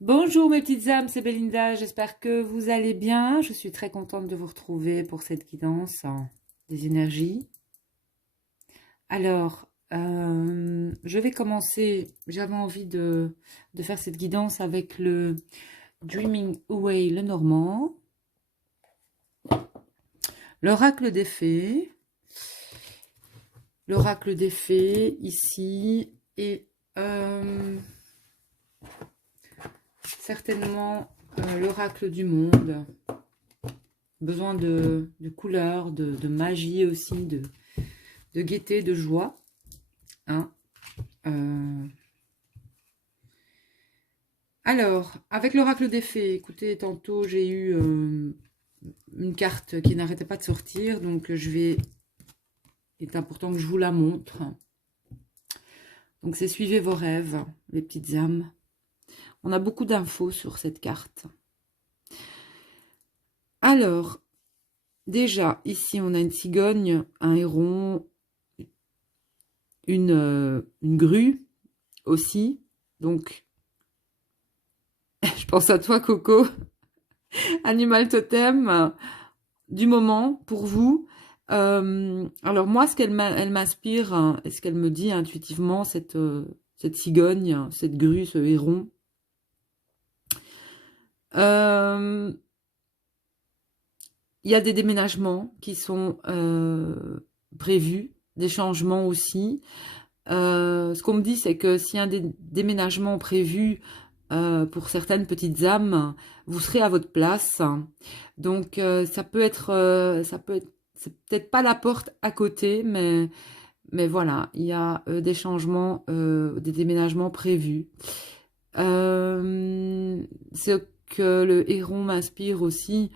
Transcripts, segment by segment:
Bonjour mes petites âmes, c'est Belinda, j'espère que vous allez bien. Je suis très contente de vous retrouver pour cette guidance des énergies. Alors, je vais commencer, j'avais envie de faire cette guidance avec le Dreaming Away le Normand, l'oracle des fées, ici, et certainement l'oracle du monde. Besoin de couleurs, de magie aussi, de gaieté, de joie. Hein. Alors, avec l'oracle des fées, écoutez, tantôt j'ai eu une carte qui n'arrêtait pas de sortir, donc il est important que je vous la montre. Donc c'est suivez vos rêves, les petites âmes. On a beaucoup d'infos sur cette carte. Alors, déjà, ici on a une cigogne, un héron, une grue aussi. Donc, je pense à toi, Coco, animal totem du moment pour vous. Alors moi, ce elle m'inspire, hein, et ce qu'elle me dit intuitivement, cette cigogne, cette grue, ce héron. Il y a des déménagements qui sont prévus, des changements aussi. Ce qu'on me dit, c'est que s'il y a un déménagement prévu pour certaines petites âmes, vous serez à votre place. Donc c'est peut-être pas la porte à côté, mais voilà, il y a des changements, des déménagements prévus. Ce que le héron m'inspire aussi,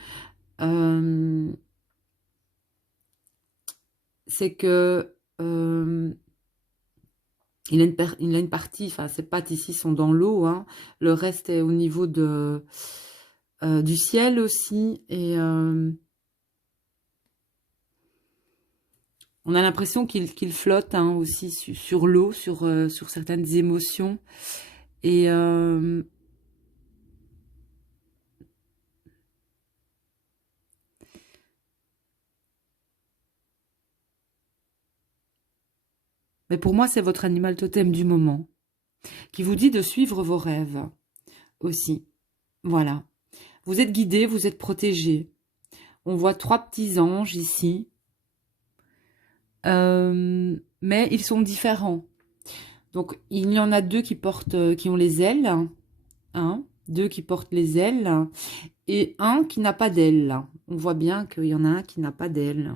c'est que il a une partie, enfin ses pattes ici sont dans l'eau, hein, le reste est au niveau du ciel aussi, et on a l'impression qu'il flotte, hein, aussi sur l'eau, sur certaines émotions, et mais pour moi c'est votre animal totem du moment, qui vous dit de suivre vos rêves aussi. Voilà. Vous êtes guidé, vous êtes protégé. On voit 3 petits anges ici. Mais ils sont différents. Donc, il y en a 2 qui portent, qui ont les ailes. Hein, 2 qui portent les ailes. Et un qui n'a pas d'ailes. On voit bien qu'il y en a un qui n'a pas d'ailes.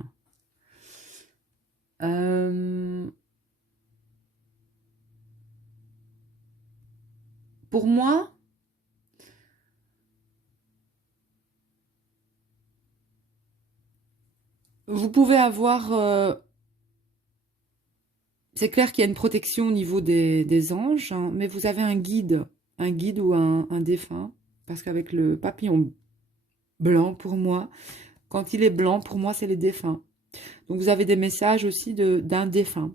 Pour moi, vous pouvez avoir... c'est clair qu'il y a une protection au niveau des anges, hein, mais vous avez un guide ou un défunt, parce qu'avec le papillon blanc, pour moi, quand il est blanc, pour moi, c'est les défunts. Donc vous avez des messages aussi d'un défunt,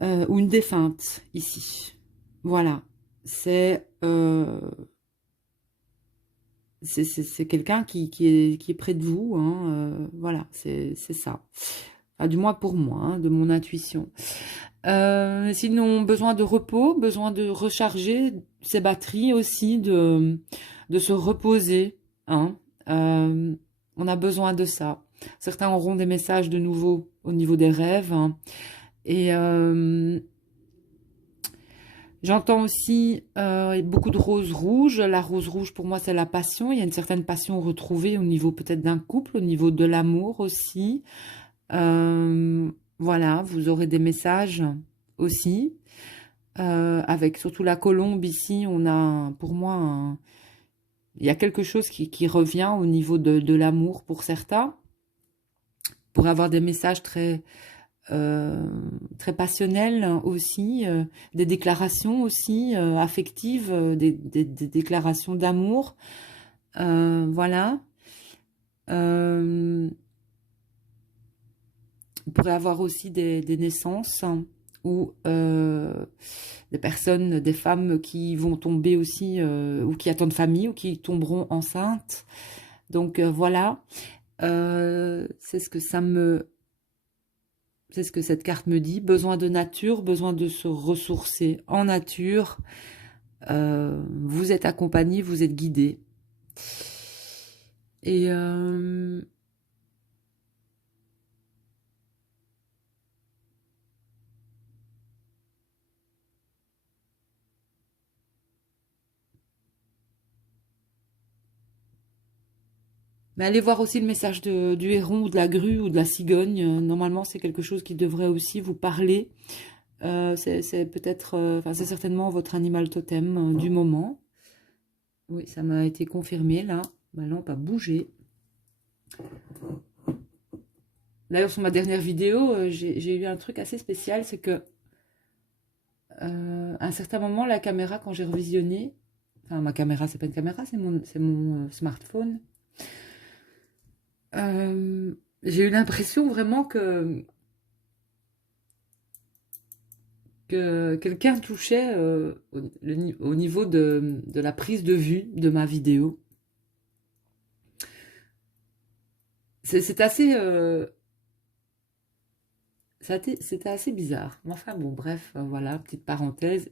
ou une défunte, ici. Voilà, c'est quelqu'un qui est près de vous, hein, voilà, c'est ça. Enfin, du moins pour moi, hein, de mon intuition. Sinon, besoin de repos, besoin de recharger ses batteries aussi, de se reposer. Hein. On a besoin de ça. Certains auront des messages de nouveau au niveau des rêves. Hein. Et j'entends aussi beaucoup de roses rouges. La rose rouge, pour moi, c'est la passion. Il y a une certaine passion retrouvée au niveau peut-être d'un couple, au niveau de l'amour aussi. Voilà, vous aurez des messages aussi. Avec surtout la colombe ici, on a, pour moi, il y a quelque chose qui revient au niveau de l'amour pour certains. Pour avoir des messages très passionnels aussi, des déclarations aussi affectives, des déclarations d'amour. Voilà. Vous pourrez avoir aussi des naissances ou des personnes, des femmes qui vont tomber aussi, ou qui attendent famille, ou qui tomberont enceintes. Donc voilà, c'est ce que c'est ce que cette carte me dit. Besoin de nature, besoin de se ressourcer en nature. Vous êtes accompagné, vous êtes guidé. Et mais allez voir aussi le message du héron ou de la grue ou de la cigogne. Normalement, c'est quelque chose qui devrait aussi vous parler. C'est peut-être, enfin, c'est certainement votre animal totem du moment. Oui, ça m'a été confirmé là. Ma lampe a bougé. D'ailleurs, sur ma dernière vidéo, j'ai eu un truc assez spécial, c'est que à un certain moment, la caméra, quand j'ai revisionné, enfin ma caméra, c'est pas une caméra, c'est mon smartphone. J'ai eu l'impression vraiment que quelqu'un touchait au niveau de la prise de vue de ma vidéo. C'est assez, c'était assez bizarre. Enfin bon, bref, voilà, petite parenthèse.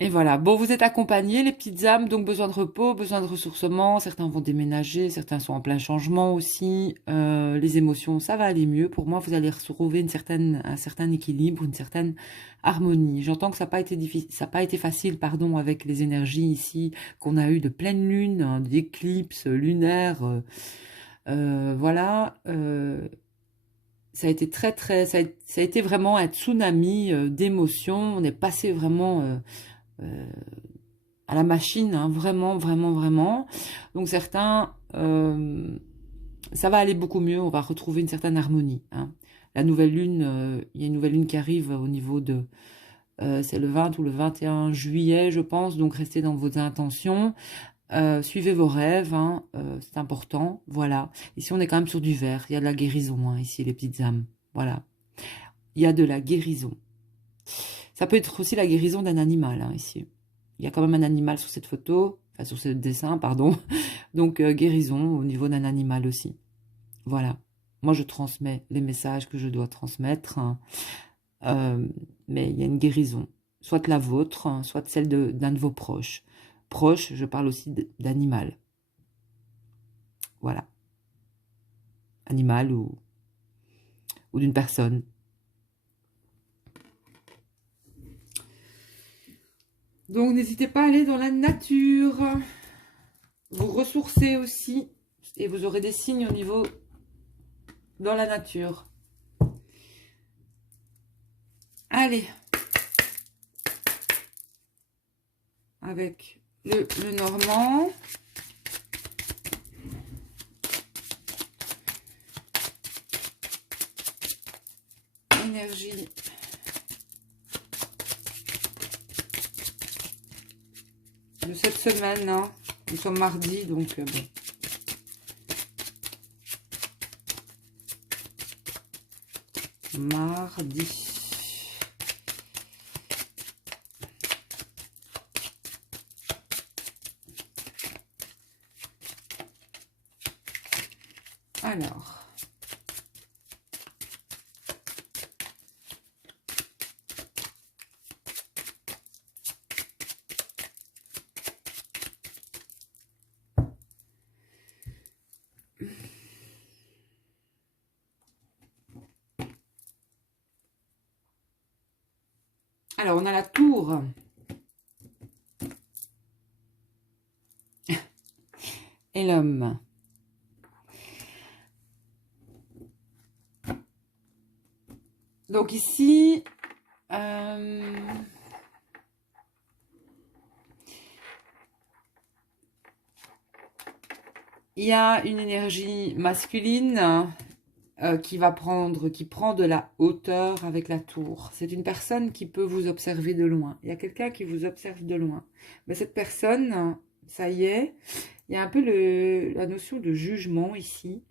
Et voilà. Bon, vous êtes accompagnés, les petites âmes, donc besoin de repos, besoin de ressourcement. Certains vont déménager, certains sont en plein changement aussi. Les émotions, ça va aller mieux. Pour moi, vous allez retrouver un certain équilibre, une certaine harmonie. J'entends que ça n'a pas été difficile, ça n'a pas été facile, pardon, avec les énergies ici qu'on a eu de pleine lune, hein, d'éclipses lunaires. Voilà. Ça a été ça a été vraiment un tsunami d'émotions. On est passé vraiment euh, à la machine, hein, vraiment, vraiment, vraiment. Donc certains, ça va aller beaucoup mieux. On va retrouver une certaine harmonie, hein. La nouvelle lune, il y a une nouvelle lune qui arrive au niveau de, c'est le 20 ou le 21 juillet, je pense. Donc restez dans vos intentions. Suivez vos rêves, hein, c'est important, voilà. Ici, on est quand même sur du vert, il y a de la guérison, hein, ici, les petites âmes, voilà. Il y a de la guérison. Ça peut être aussi la guérison d'un animal, hein, ici. Il y a quand même un animal sur cette photo, enfin sur ce dessin, pardon. Donc, guérison au niveau d'un animal aussi. Voilà. Moi, je transmets les messages que je dois transmettre, hein. Mais il y a une guérison. Soit la vôtre, hein, soit celle d'un de vos proches. Proche, je parle aussi d'animal. Voilà. Animal ou d'une personne. Donc n'hésitez pas à aller dans la nature. Vous ressourcez aussi. Et vous aurez des signes au niveau dans la nature. Allez. Avec le normand. Énergie. De cette semaine, hein. Nous sommes mardi, donc bon. Mardi. Alors. Alors, on a la tour. Et l'homme. Donc ici, il y a une énergie masculine qui prend de la hauteur avec la tour. C'est une personne qui peut vous observer de loin. Il y a quelqu'un qui vous observe de loin. Mais cette personne, ça y est, il y a un peu la notion de jugement ici.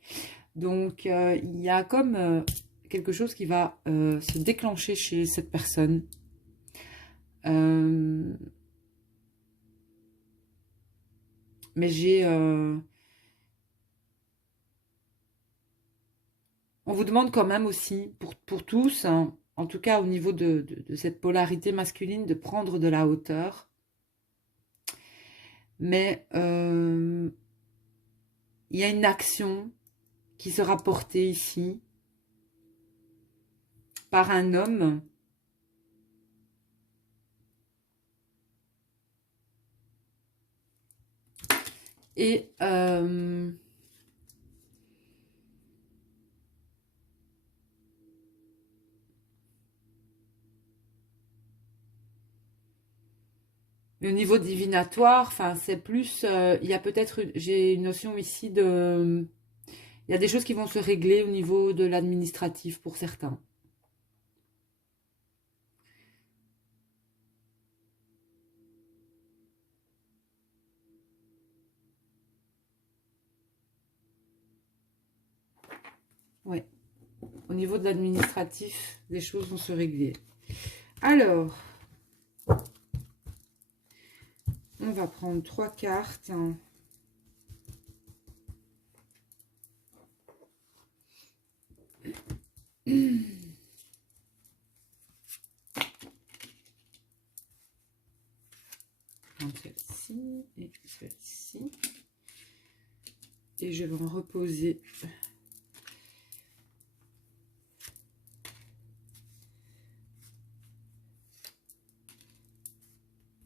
Donc, il y a comme quelque chose qui va se déclencher chez cette personne. Mais on vous demande quand même aussi, pour tous, hein, en tout cas au niveau de cette polarité masculine, de prendre de la hauteur. Mais il y a une action qui sera portée ici par un homme et au niveau divinatoire, enfin c'est plus, il y a peut-être, j'ai une notion ici de, il y a des choses qui vont se régler au niveau de l'administratif pour certains. Ouais. Au niveau de l'administratif, les choses vont se régler. Alors, on va prendre 3 cartes. Celle-ci et celle-ci. Et je vais en reposer.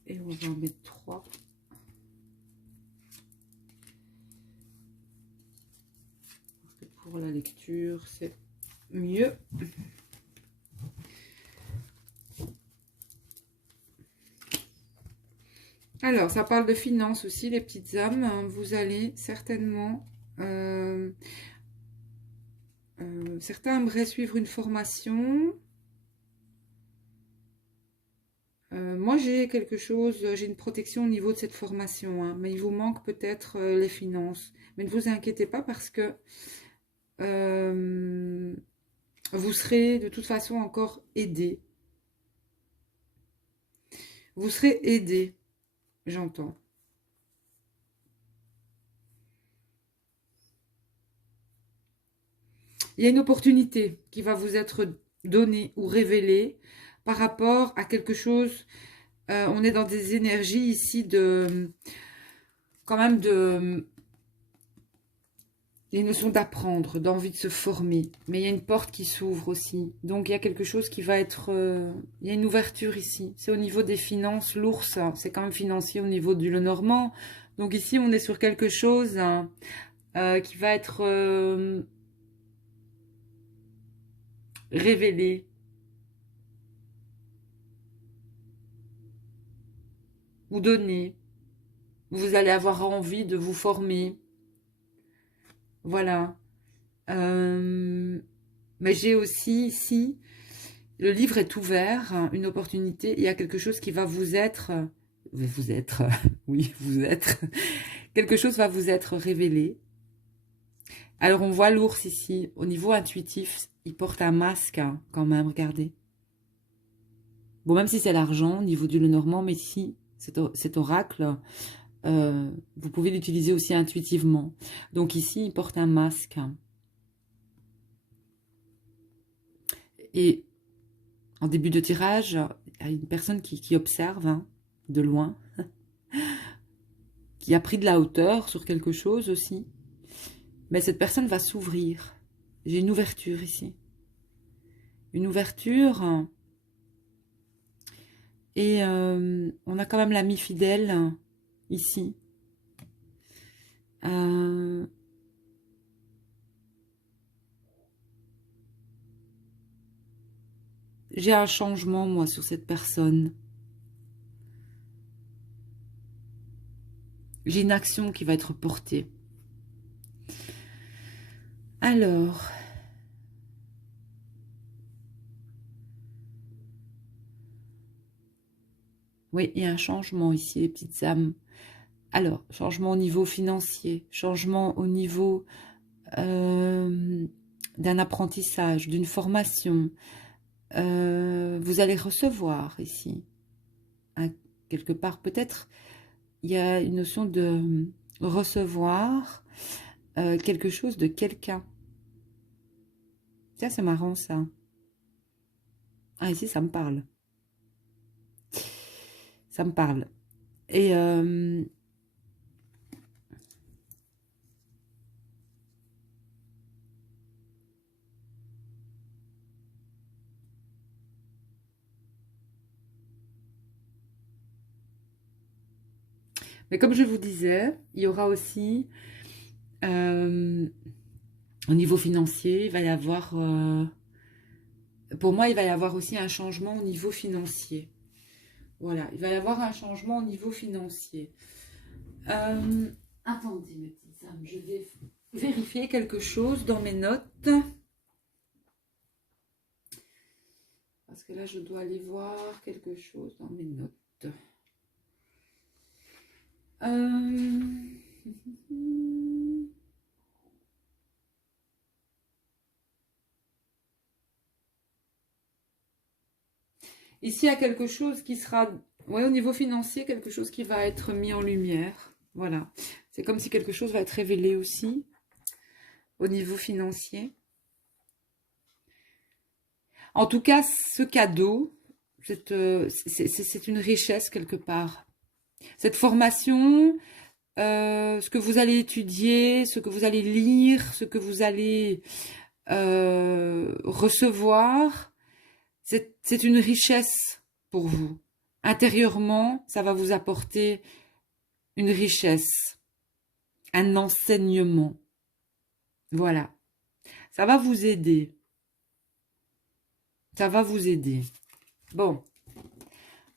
Et on va en mettre 3. Parce que pour la lecture, c'est mieux. Alors, ça parle de finances aussi, les petites âmes. Vous allez certainement... certains aimeraient suivre une formation. Moi, j'ai quelque chose, j'ai une protection au niveau de cette formation, hein, mais il vous manque peut-être les finances. Mais ne vous inquiétez pas parce que vous serez de toute façon encore aidé. Vous serez aidé, j'entends. Il y a une opportunité qui va vous être donnée ou révélée par rapport à quelque chose. On est dans des énergies ici de... quand même de... les notions d'apprendre, d'envie de se former. Mais il y a une porte qui s'ouvre aussi. Donc il y a quelque chose qui va être... il y a une ouverture ici. C'est au niveau des finances. L'ours, c'est quand même financier au niveau du Lenormand. Donc ici, on est sur quelque chose hein, qui va être révélé. Ou donné. Vous allez avoir envie de vous former. Voilà. Mais j'ai aussi ici, le livre est ouvert, hein, une opportunité, il y a quelque chose qui va oui, vous êtes, quelque chose va vous être révélé. Alors on voit l'ours ici, au niveau intuitif, il porte un masque hein, quand même, regardez. Bon, même si c'est l'argent, au niveau du Lenormand, mais ici, cet oracle, vous pouvez l'utiliser aussi intuitivement. Donc ici, il porte un masque. Et en début de tirage, il y a une personne qui observe hein, de loin, qui a pris de la hauteur sur quelque chose aussi. Mais cette personne va s'ouvrir. J'ai une ouverture ici. Une ouverture. Et on a quand même l'ami fidèle ici. J'ai un changement, moi, sur cette personne. J'ai une action qui va être portée. Alors... oui, il y a un changement ici, les petites âmes. Alors, changement au niveau financier, changement au niveau d'un apprentissage, d'une formation. Vous allez recevoir ici, hein, quelque part, peut-être, il y a une notion de recevoir quelque chose de quelqu'un. Tiens, c'est marrant ça. Ah, ici, ça me parle. Ça me parle. Et mais comme je vous disais, il y aura aussi, au niveau financier, il va y avoir, pour moi, il va y avoir aussi un changement au niveau financier. Voilà, il va y avoir un changement au niveau financier. Attendez, mes petites âmes, je vais vérifier quelque chose dans mes notes. Parce que là, je dois aller voir quelque chose dans mes notes. Ici, il y a quelque chose qui sera, ouais, au niveau financier, quelque chose qui va être mis en lumière. Voilà. C'est comme si quelque chose va être révélé aussi au niveau financier. En tout cas, ce cadeau, c'est une richesse quelque part. Cette formation, ce que vous allez étudier, ce que vous allez lire, ce que vous allez recevoir, c'est une richesse pour vous. Intérieurement, ça va vous apporter une richesse, un enseignement. Voilà. Ça va vous aider. Ça va vous aider. Bon.